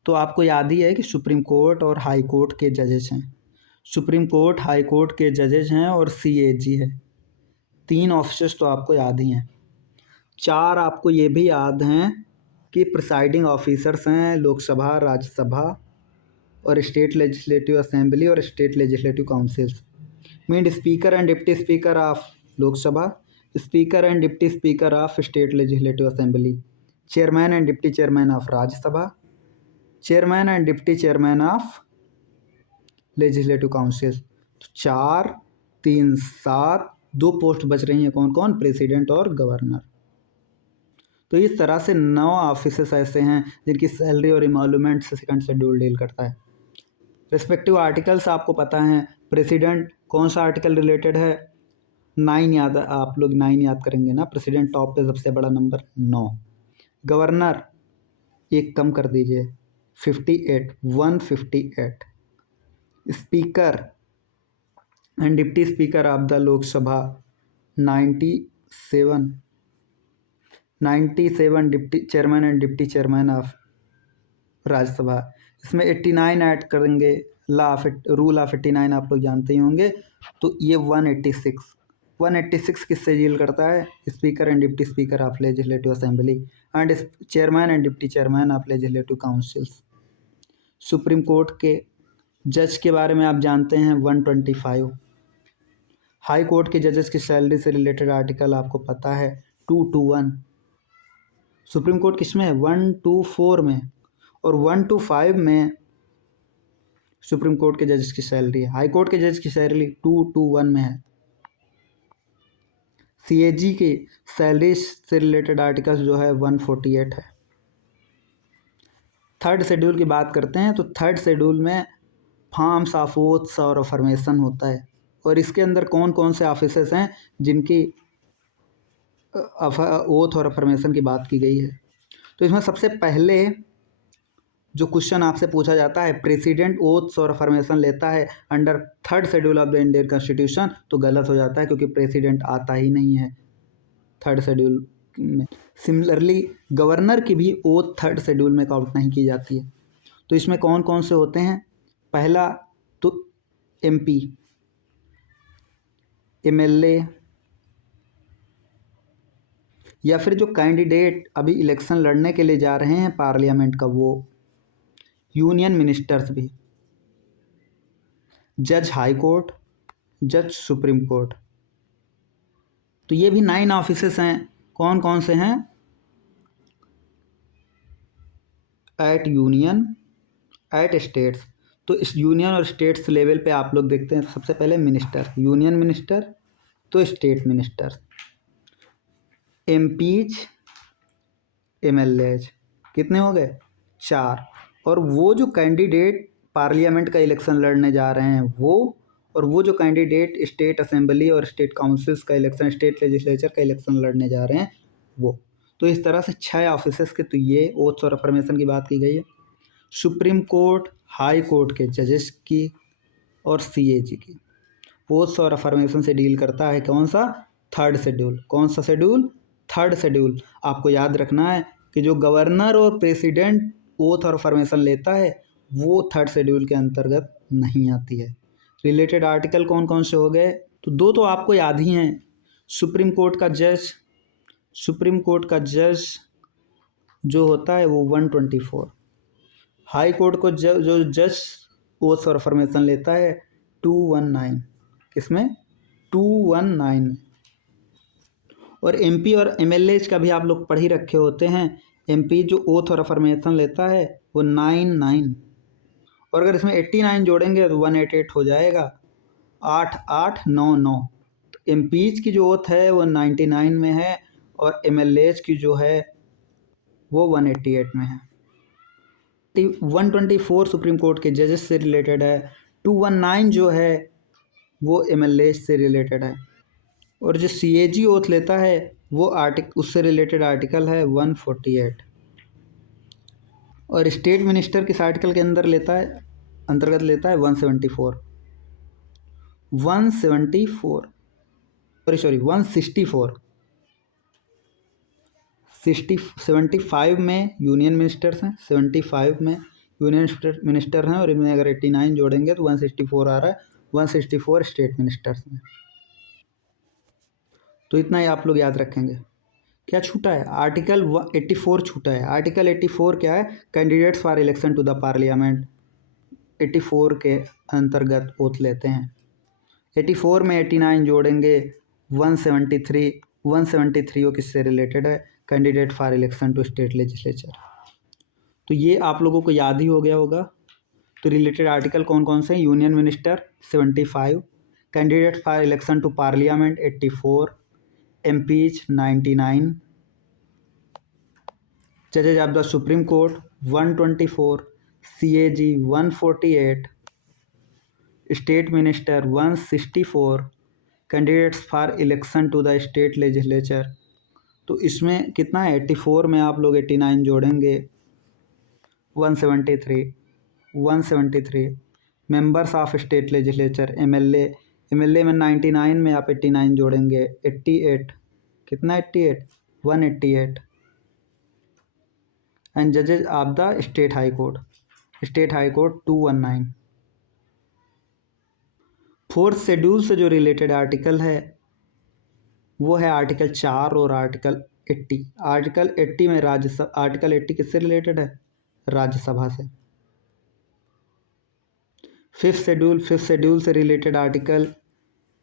तो आपको याद ही है कि सुप्रीम कोर्ट और हाई कोर्ट के जजेस हैं। सुप्रीम कोर्ट, हाई कोर्ट के जजेस हैं और सीएजी है। 3 ऑफिसर्स तो आपको याद ही हैं। 4 आपको ये भी याद हैं कि प्रिसाइडिंग ऑफिसर्स हैं लोकसभा, राज्यसभा और स्टेट लेजिस्लेटिव असेंबली और state legislative councils. Mean speaker and deputy speaker of Lok Sabha, speaker and deputy speaker of state legislative assembly, chairman and deputy chairman of Rajya Sabha, chairman and deputy chairman of legislative council. 4 3 7 2 post बच रही हैं। कौन कौन? President और governor. तो इस तरह से 9 ऑफिसेस ऐसे हैं जिनकी सैलरी और इमोलुमेंट से सेकंड शेड्यूल डील करता है। रिस्पेक्टिव आर्टिकल्स आपको पता है। प्रेसिडेंट कौन सा आर्टिकल रिलेटेड है? 9 याद, आप लोग 9 याद करेंगे ना। प्रेसिडेंट टॉप पे सबसे बड़ा नंबर 9। गवर्नर एक कम कर दीजिए, 58 158। Speaker and deputy speaker of the Lok Sabha 97 97। Deputy chairman and deputy chairman of Rajya Sabha, इसमें 89 ऐड करेंगे। रूल ऑफ 89 आप लोग जानते ही होंगे। तो ये 186 किससे डील करता है? Speaker and deputy speaker of legislative assembly and chairman and deputy chairman of legislative councils. Supreme court के जज के बारे में आप जानते हैं 125। हाई कोर्ट के जजेस की सैलरी से रिलेटेड आर्टिकल आपको पता है 221। सुप्रीम कोर्ट किसमें है? 124 में। और 125 में सुप्रीम कोर्ट के जजेस की सैलरी है। हाई कोर्ट के जज की सैलरी 221 में है। सीएजी की सैलरी से रिलेटेड आर्टिकल जो है 148 है। थर्ड शेड्यूल की बात करते हैं तो थर्ड शेड्यूल में फॉर्म्स ऑफ ओथ्स और अफर्मेशन होता है। और इसके अंदर कौन कौन से ऑफिसर्स हैं जिनकी ओथ और अफर्मेशन की बात की गई है? तो इसमें सबसे पहले जो क्वेश्चन आपसे पूछा जाता है, प्रेसिडेंट ओथ्स और अफर्मेशन लेता है under third schedule of the Indian constitution, तो गलत हो जाता है क्योंकि प्रेसिडेंट आता ही नहीं है थर्ड शेड्यूल में। सिमिलरली गवर्नर की भी ओथ थर्ड शेड्यूल में काउंट नहीं की जाती है। तो इसमें कौन कौन से होते हैं? पहला तो एमपी, एमएलए, या फिर जो कैंडिडेट अभी इलेक्शन लड़ने के लिए जा रहे हैं पार्लियामेंट का, वो, यूनियन मिनिस्टर्स भी, जज हाई कोर्ट, जज सुप्रीम कोर्ट। तो ये भी 9 ऑफिसेस हैं। कौन कौन से हैं? Eight union, eight states. तो इस यूनियन और स्टेट्स लेवल पे आप लोग देखते हैं सबसे पहले मिनिस्टर, यूनियन मिनिस्टर, तो स्टेट मिनिस्टर। एमपीज, एमएलएज, कितने हो गए? 4। और वो जो कैंडिडेट पार्लियामेंट का इलेक्शन लड़ने जा रहे हैं वो, और वो जो कैंडिडेट स्टेट असेंबली और स्टेट काउंसिल्स का इलेक्शन, स्टेट लेजिस्लेचर का इलेक्शन लड़ने जा रहे हैं वो। तो इस तरह से 6 ऑफिसर्स के तो ये ओथ्स और अफर्मेशन की बात की गई है। सुप्रीम कोर्ट, हाई कोर्ट के जजेस की और सीएजी की ओथ्स और अफर्मेशन से डील करता है कौन सा? Third schedule. कौन सा शेड्यूल? Third schedule. आपको याद रखना है कि जो गवर्नर और प्रेसिडेंट ओथ और अफर्मेशन लेता है वो थर्ड शेड्यूल के अंतर्गत नहीं आती है। रिलेटेड आर्टिकल कौन कौन से हो गए? तो 2 तो आपको याद ही हैं। सुप्रीम कोर्ट का जज, सुप्रीम कोर्ट का जज जो होता है वो 124। हाई कोर्ट को जो जज ओथ और अफर्मेशन लेता है 219। किसमें? 219। और एमपी और एमएलएज का भी आप लोग पढ़ ही रखे होते हैं। एमपी जो ओथ और अफर्मेशन लेता है वो 99, और अगर इसमें 89 जोड़ेंगे तो 188 हो जाएगा। 8899। तो एमपीज की जो ओथ है वो 99 में है और एमएलएज की जो है वो 188 में है। 124 सुप्रीम कोर्ट के जजेस से रिलेटेड है। 219 जो है वो एमएलएज से रिलेटेड है। और जो सीएजी ओथ लेता है वो उससे रिलेटेड आर्टिकल है 148। और स्टेट मिनिस्टर किस आर्टिकल के अंदर लेता है, अंतर्गत लेता है? 174। 174 सॉरी 164। 75 में यूनियन मिनिस्टर्स हैं, 75 में यूनियन मिनिस्टर हैं, और इनमें अगर 89 जोड़ेंगे तो 164 आ रहा है। 164 स्टेट मिनिस्टर्स हैं। तो इतना ही आप लोग याद रखेंगे। क्या छूटा है? आर्टिकल 84 छूटा है। आर्टिकल 84 क्या है? Candidates for election to the parliament 84 के अंतर्गत ओथ लेते हैं। 84 में 89 जोड़ेंगे 173। 173 वो किससे रिलेटेड है? Candidate for election to state legislature. तो ये आप लोगों को याद ही हो गया होगा। तो रिलेटेड आर्टिकल कौन कौन से हैं? Union minister 75, candidate for election to parliament 84, MPs 99, जजेज of the supreme court 124, CAG 148, state minister 164, candidates for election to the state legislature. तो इसमें कितना है? 84 में आप लोग 89 जोड़ेंगे 173। 173 members of state legislature MLA. MLA में 99 में आप 89 जोड़ेंगे 88। कितना? 88। 188। एंड जजेज of the state high court, state high court 219। Fourth schedule से जो रिलेटेड आर्टिकल है वो है आर्टिकल 4 और आर्टिकल 80। आर्टिकल 80 में राज्यसभा, आर्टिकल 80 किससे रिलेटेड है? राज्यसभा से। फिफ्थ शेड्यूल से रिलेटेड आर्टिकल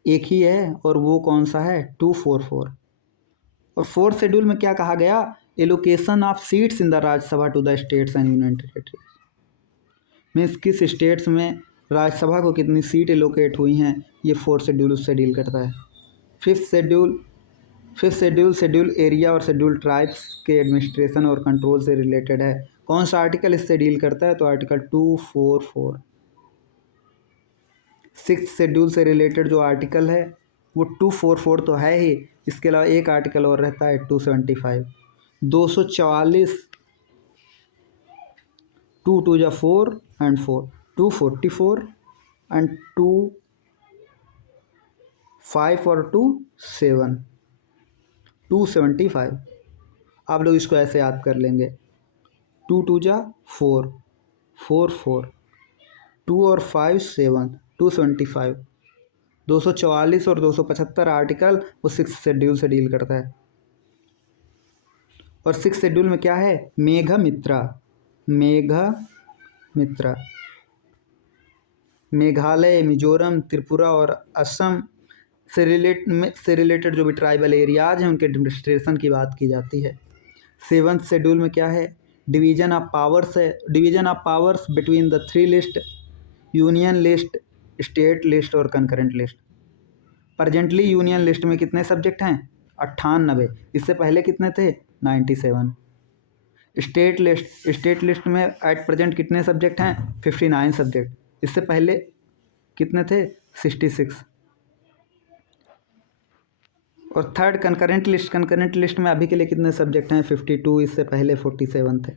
एक ही है, और वो कौन सा है? 244। और फोर्थ शेड्यूल में क्या कहा गया? Allocation of seats in the Rajya Sabha to the states and union territories. Means किस स्टेट्स में राज्यसभा को कितनी सीट एलोकेट हुई हैं, ये फोर्थ शेड्यूल उससे डील करता है। फिफ्थ शेड्यूल एरिया और शेड्यूल ट्राइब्स के एडमिनिस्ट्रेशन और कंट्रोल से रिलेटेड है। कौन सा आर्टिकल इससे डील करता है? तो आर्टिकल 244। सिक्स्थ शेड्यूल से रिलेटेड जो आर्टिकल है वो 244 तो है ही, इसके अलावा एक आर्टिकल और रहता है 275। 244, 2 2 जा 4 एंड 4, 244 एंड 2 5 और 2 7, 275। आप लोग इसको ऐसे याद कर लेंगे। 2 2 जा 4, 4 4, 2 और 5 7, 275। 244 और 275 आर्टिकल वो सिक्स शेड्यूल से डील करता है। और सिक्स शेड्यूल में क्या है? मेघमित्रा। मेघालय, मिजोरम, त्रिपुरा और असम से रिलेटेड जो भी ट्राइबल एरियाज हैं उनके एडमिनिस्ट्रेशन की बात की जाती है। सेवन्थ शेड्यूल में क्या है? डिवीजन ऑफ पावर्स है। Division of powers between the 3 list, union list, state list और concurrent list. Presently union list में कितने सब्जेक्ट हैं? 98। इससे पहले कितने थे? 97। स्टेट लिस्ट में एट प्रेजेंट कितने सब्जेक्ट हैं? 59 सब्जेक्ट। इससे पहले कितने थे? 66। और थर्ड कंकरेंट लिस्ट में अभी के लिए कितने सब्जेक्ट हैं? 52। इससे पहले 47 थे।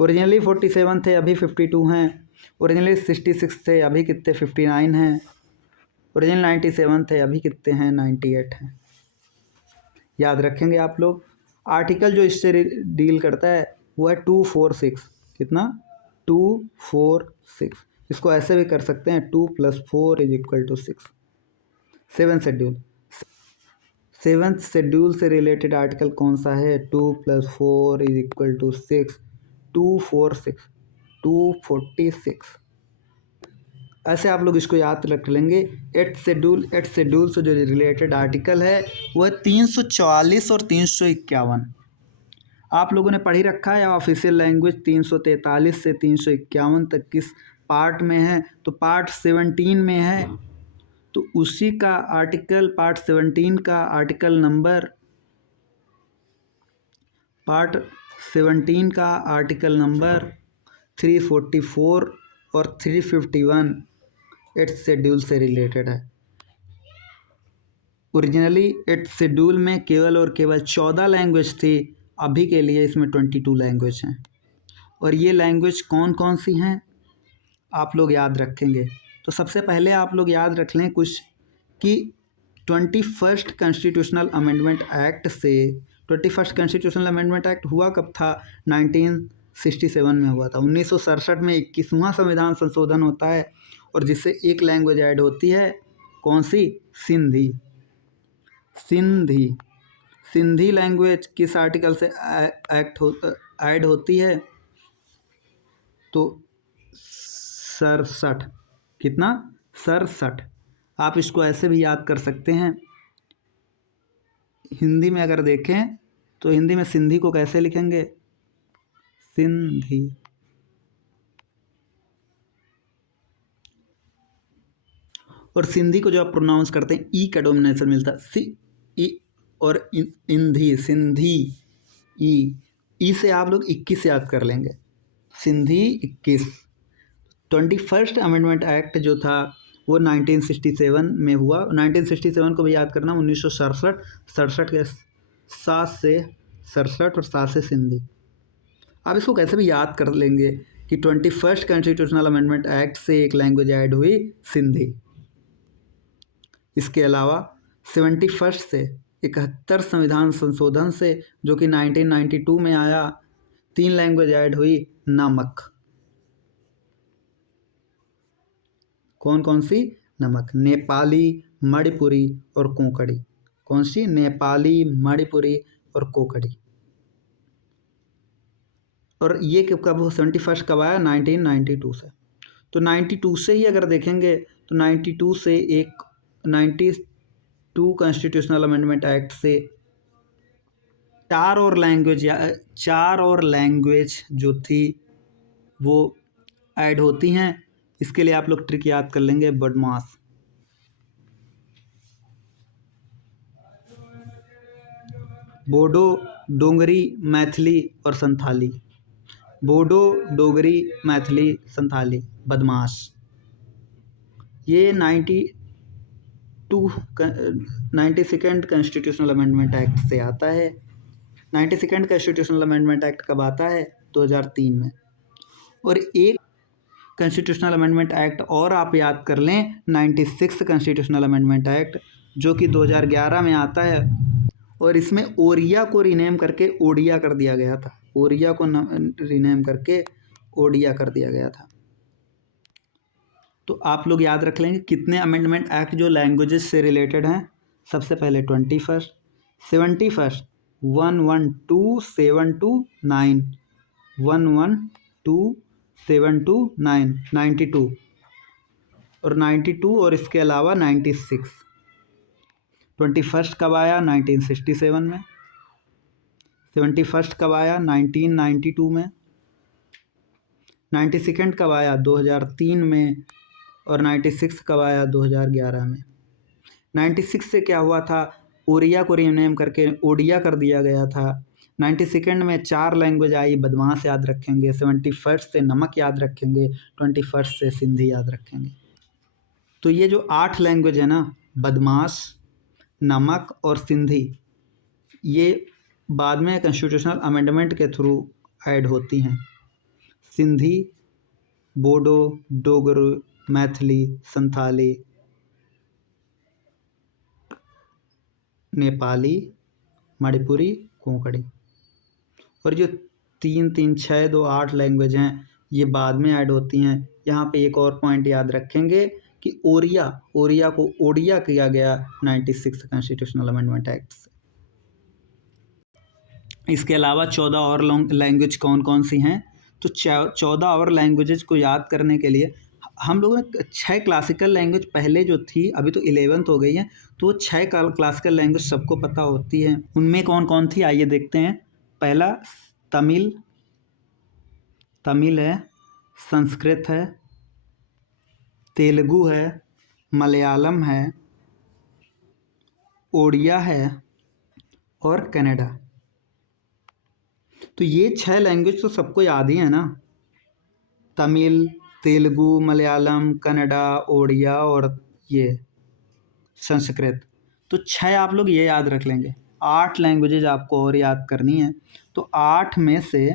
ओरिजिनली 47 थे, अभी 52 हैं। ओरिजिनली 66 थे, अभी कितने? 59 हैं। ओरिजिनल 97 थे, अभी कितने हैं? 98 हैं। याद रखेंगे आप लोग। आर्टिकल जो इससे डील करता है वो है 246। कितना? 246। इसको ऐसे भी कर सकते हैं 2 + 4 = 6। सेवन्थ शेड्यूल से रिलेटेड आर्टिकल कौन सा है? 2 + 4 = 6। 246, 246। ऐसे आप लोग इसको याद रख लेंगे। एट शेड्यूल से जो रिलेटेड आर्टिकल है वो है 344 और 351। आप लोगों ने पढ़ ही रखा है ऑफिशियल लैंग्वेज 343 से 351 तक किस पार्ट में है? तो पार्ट 17 में है। तो उसी का आर्टिकल पार्ट 17 का आर्टिकल नंबर 344 और 351 एट शेड्यूल से रिलेटेड है। ओरिजिनली एट शेड्यूल में केवल और केवल 14 लैंग्वेज थी, अभी के लिए इसमें 22 लैंग्वेज हैं। और ये लैंग्वेज कौन कौन सी हैं आप लोग याद रखेंगे। तो सबसे पहले आप लोग याद रख लें कुछ कि 21st कॉन्स्टिट्यूशनल अमेंडमेंट एक्ट से 21st कॉन्स्टिट्यूशनल अमेंडमेंट एक्ट हुआ कब था? 1967 में हुआ था। 1967 में 21वां संविधान संशोधन होता है और जिससे एक लैंग्वेज ऐड होती है। कौन सी? सिंधी। सिंधी लैंग्वेज किस आर्टिकल से ऐड होती है? तो 67। कितना? 67। आप इसको ऐसे भी याद कर सकते हैं। हिंदी में अगर देखें तो हिंदी में सिंधी को कैसे लिखेंगे? सिंधी। और सिंधी को जो आप प्रोनाउंस करते हैं ई का डोमिनेशन मिलता है, सी ई। और इंधी, सिंधी, ई से आप लोग 21 याद कर लेंगे। सिंधी 21। 21st अमेंडमेंट एक्ट जो था वो 1967 में हुआ। 1967 को भी याद करना। 1967, 67 के 7 से 67 और 7 से सिंधी। आप इसको कैसे भी याद कर लेंगे कि 21st कॉन्स्टिट्यूशनल अमेंडमेंट एक्ट से एक लैंग्वेज ऐड हुई, सिंधी। इसके अलावा 71 से 71 संविधान संशोधन से जो कि 1992 में आया, 3 लैंग्वेज ऐड हुई, नमक। कौन कौन सी? नमक। नेपाली, मणिपुरी और कोंकणी। कौन सी? नेपाली, मणिपुरी और कोंकणी। और ये कब 71 कब आया? 1992 से। तो 92 से ही अगर देखेंगे तो 92 से एक 92 कॉन्स्टिट्यूशनल अमेंडमेंट एक्ट से 4 और लैंग्वेज जो थी वो ऐड होती हैं। इसके लिए आप लोग ट्रिक याद कर लेंगे, बदमाश। बोडो, डोगरी, मैथिली और संथाली। बोडो, डोगरी, मैथिली, संथाली, बदमाश। ये 92nd कॉन्स्टिट्यूशनल अमेंडमेंट एक्ट से आता है। 92nd कॉन्स्टिट्यूशनल अमेंडमेंट एक्ट कब आता है? 2003 में। और एक कॉन्स्टिट्यूशनल अमेंडमेंट एक्ट और आप याद कर लें, 96 कॉन्स्टिट्यूशनल अमेंडमेंट एक्ट जो कि 2011 में आता है। और इसमें ओरिया को रीनेम करके ओडिया कर दिया गया था। ओरिया को रीनेम करके ओडिया कर दिया गया था। तो आप लोग याद रख लेंगे कितने अमेंडमेंट एक्ट जो लैंग्वेजेस से रिलेटेड हैं। सबसे पहले 21st, 71st, 11279, 11279, 92 और 92 और इसके अलावा 96। 21st कब आया? 1967 में। 71st कब आया? 1992 में। 92nd कब आया? 2003 में। और 96 कब आया? 2011 में। 96 से क्या हुआ था? ओरिया को रीनेम करके ओडिया कर दिया गया था। 92nd में 4 लैंग्वेज आई, बदमाश याद रखेंगे। 71st से नमक याद रखेंगे। 21st से सिंधी याद रखेंगे। तो ये जो 8 लैंग्वेज है ना, बदमाश, नमक और सिंधी, ये बाद में कॉन्स्टिट्यूशनल अमेंडमेंट के थ्रू ऐड होती हैं। सिंधी, बोडो, डोगरू, मैथिली, संथाली, नेपाली, मणिपुरी, कोंकणी। और जो 3 3 6 2 8 लैंग्वेज हैं ये बाद में ऐड होती हैं। यहाँ पे एक और पॉइंट याद रखेंगे कि ओरिया को ओडिया किया गया 96 कॉन्स्टिट्यूशनल अमेंडमेंट एक्ट से। इसके अलावा 14 और लैंग्वेज कौन कौन सी हैं? तो 14 और लैंग्वेजेस को याद करने के लिए हम लोगों ने 6 क्लासिकल लैंग्वेज पहले जो थी, अभी तो 11th हो गई है, तो 6 क्लासिकल लैंग्वेज सबको पता होती है। उनमें कौन कौन थी आइए देखते हैं। पहला तमिल है, संस्कृत है, तेलुगु है, मलयालम है, ओडिया है और कन्नड़ा। तो ये 6 लैंग्वेज तो सबको याद ही है ना, तमिल, तेलुगु, मलयालम, कन्नड़ा, ओडिया और ये संस्कृत। तो 6 आप लोग ये याद रख लेंगे। 8 लैंग्वेजेज आपको और याद करनी है। तो 8 में से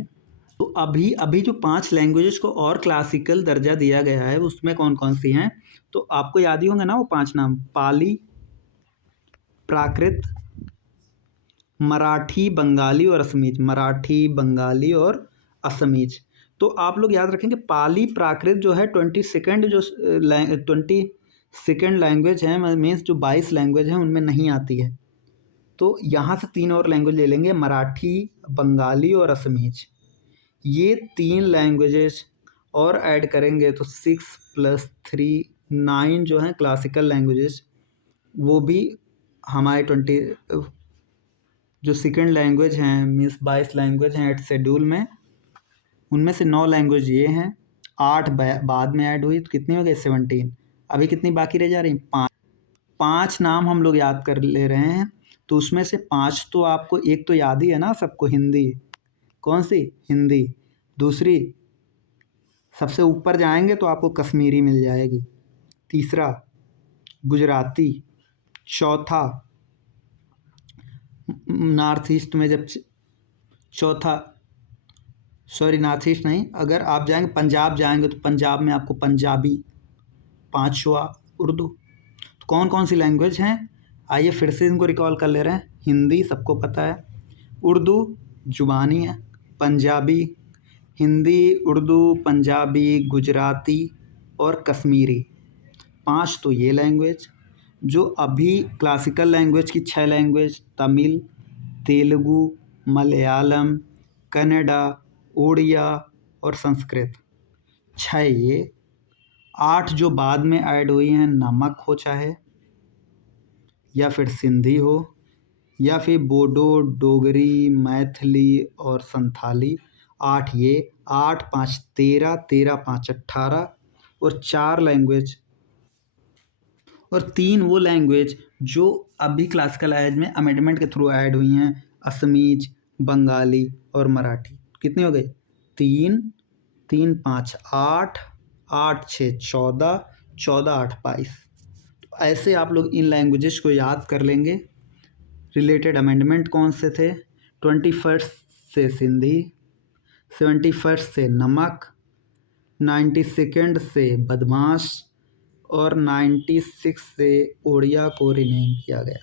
तो अभी जो 5 लैंग्वेजेस को और क्लासिकल दर्जा दिया गया है उसमें कौन कौन सी हैं? तो आपको याद ही होंगे ना वो 5 नाम, पाली, प्राकृत, मराठी, बंगाली और असमीज। मराठी, बंगाली और असमीज। तो आप लोग याद रखेंगे पाली प्राकृत जो है 22nd लैंग्वेज है, मीन्स जो 22 लैंग्वेज हैं उनमें नहीं आती है। तो यहाँ से 3 और लैंग्वेज ले लेंगे, मराठी, बंगाली और असमीज। ये 3 लैंग्वेजेस और ऐड करेंगे तो 6 + 3 9 जो हैं क्लासिकल लैंग्वेजेस, वो भी हमारे 20 जो सेकेंड लैंग्वेज हैं, मीन्स 22 लैंग्वेज हैं एट शेड्यूल में, उनमें से 9 लैंग्वेज ये हैं, 8 बाद में ऐड हुई तो कितनी हो गई 17। अभी कितनी बाकी रह जा रही? 5 नाम हम लोग याद कर ले रहे हैं। तो उसमें से 5 तो आपको, एक तो याद ही है ना सबको, हिंदी। कौन सी? हिंदी। दूसरी, सबसे ऊपर जाएंगे तो आपको कश्मीरी मिल जाएगी। तीसरा गुजराती। चौथा नॉर्थ ईस्ट में जब नॉर्थ ईस्ट नहीं, अगर आप जाएंगे पंजाब जाएंगे तो पंजाब में आपको पंजाबी। 5वां उर्दू। तो कौन कौन सी लैंग्वेज हैं आइए फिर से इनको रिकॉल कर ले रहे हैं। हिंदी सबको पता है, उर्दू जुबानी है, पंजाबी, हिंदी, उर्दू, पंजाबी, गुजराती और कश्मीरी। 5 तो ये लैंग्वेज। जो अभी क्लासिकल लैंग्वेज की 6 लैंग्वेज, तमिल, तेलुगु, मलयालम, कन्नड़ा, ओडिया और संस्कृत, 6 ये। 8 जो बाद में ऐड हुई हैं, नमक हो चाहे, या फिर सिंधी हो, या फिर बोडो, डोगरी, मैथिली और संथाली। 8 ये, 8 5 13, 13 5 18 और 4 लैंग्वेज और 3 वो लैंग्वेज जो अभी क्लासिकल एज में अमेंडमेंट के थ्रू ऐड हुई हैं, असमीज, बंगाली और मराठी। कितनी हो गई? 3 3 5 8, 8 6 14, 14 8 22। तो ऐसे आप लोग इन लैंग्वेजेस को याद कर लेंगे। रिलेटेड अमेंडमेंट कौन से थे? 21st से सिंधी, 71st से नमक, 92nd से बदमाश और 96 से ओडिया को रीनेम किया गया।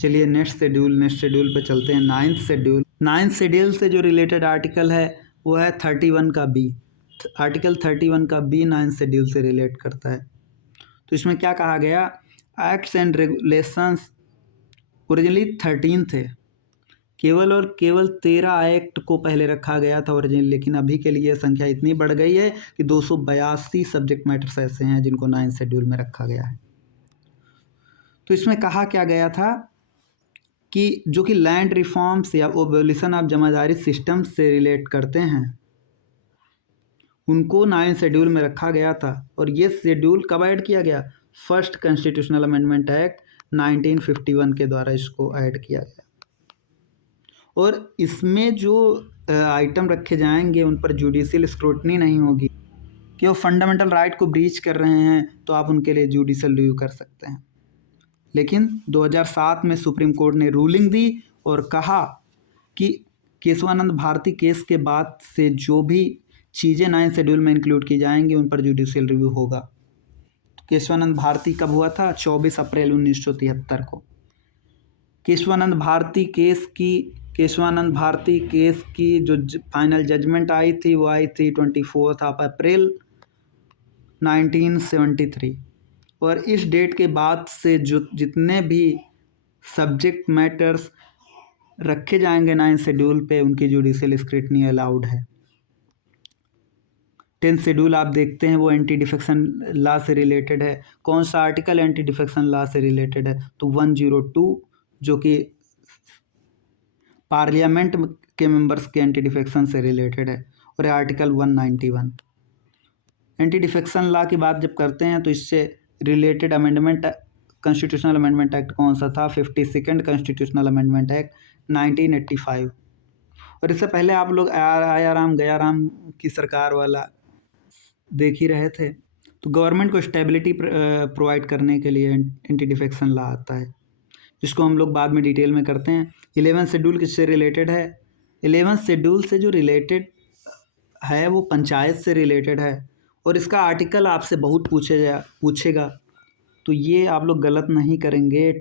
चलिए नेक्स्ट शेड्यूल पे चलते हैं। 9th शेड्यूल से जो रिलेटेड आर्टिकल है वो है 31 का बी। आर्टिकल 31 का बी 9th शेड्यूल से रिलेट करता है। तो इसमें क्या कहा गया? एक्ट्स एंड रेगुलेशंस ओरिजिनली 13 थे, केवल और केवल 13 एक्ट को पहले रखा गया था ओरिजिनल, लेकिन अभी के लिए संख्या इतनी बढ़ गई है कि 282 सब्जेक्ट मैटर्स ऐसे हैं जिनको 9th शेड्यूल में रखा गया है। तो इसमें कहा क्या गया था कि जो कि लैंड रिफॉर्म्स या ओबोल्यूशन ऑफ जमादारी सिस्टम से रिलेट करते हैं उनको 9th शेड्यूल में रखा गया था। और ये शेड्यूल कब ऐड किया गया? फर्स्ट कॉन्स्टिट्यूशनल अमेंडमेंट एक्ट 1951 के द्वारा इसको ऐड किया गया। और इसमें जो आइटम रखे जाएंगे उन पर जुडिशियल स्क्रूटनी नहीं होगी कि वो फंडामेंटल राइट को ब्रीच कर रहे हैं, तो आप उनके लिए जुडिशियल रिव्यू कर सकते हैं। लेकिन 2007 में सुप्रीम कोर्ट ने रूलिंग दी और कहा कि केशवानंद भारती केस के बाद से जो भी चीज़ें 9 शेड्यूल में इंक्लूड की जाएंगी उन पर जुडिशियल रिव्यू होगा। केशवानंद भारती कब हुआ था? 24 अप्रैल 1973 को। केशवानंद भारती केस की जो फाइनल जजमेंट आई थी वो आई थी 24 अप्रैल 1973। और इस डेट के बाद से जो जितने भी सब्जेक्ट मैटर्स रखे जाएंगे 9 शेड्यूल पे उनकी जुडिशियल स्क्रूटनी अलाउड है। 10th शेड्यूल आप देखते हैं वो एंटी डिफेक्शन लॉ से रिलेटेड है। कौन सा आर्टिकल एंटी डिफेक्शन लॉ से रिलेटेड है? तो 102 जो कि पार्लियामेंट के मेंबर्स के एंटी डिफेक्शन से रिलेटेड है, और आर्टिकल 191। एंटी डिफेक्शन लॉ की बात जब करते हैं तो इससे related amendment constitutional amendment act कौन सा था? 52nd constitutional amendment act 1985। और इससे पहले आप लोग आयाराम गयाराम की सरकार वाला देख ही रहे थे। तो गवर्नमेंट को स्टेबिलिटी प्रोवाइड करने के लिए एंटी डिफेक्शन लॉ आता है, जिसको हम लोग बाद में डिटेल में करते हैं। 11th शेड्यूल किससे रिलेटेड है? 11th शेड्यूल से जो रिलेटेड है वो पंचायत से रिलेटेड है, और इसका आर्टिकल आपसे बहुत पूछेगा, तो ये आप लोग गलत नहीं करेंगे।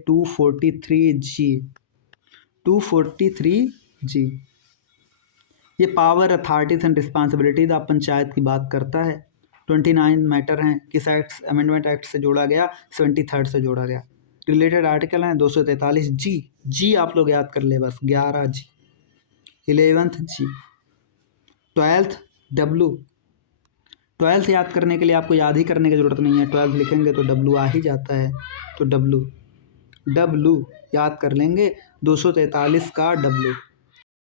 243G ये पावर अथॉरिटीज एंड रिस्पॉन्सिबिलिटीज आप पंचायत की बात करता है। 29 मैटर हैं, किस एक्ट अमेंडमेंट एक्ट से जोड़ा गया? 73rd से जोड़ा गया। रिलेटेड आर्टिकल हैं 243G आप लोग याद कर ले बस, 11G, 11th G, 12th याद करने के लिए आपको याद ही करने की ज़रूरत नहीं है, 12th लिखेंगे तो W आ ही जाता है, तो W याद कर लेंगे, 243 का W।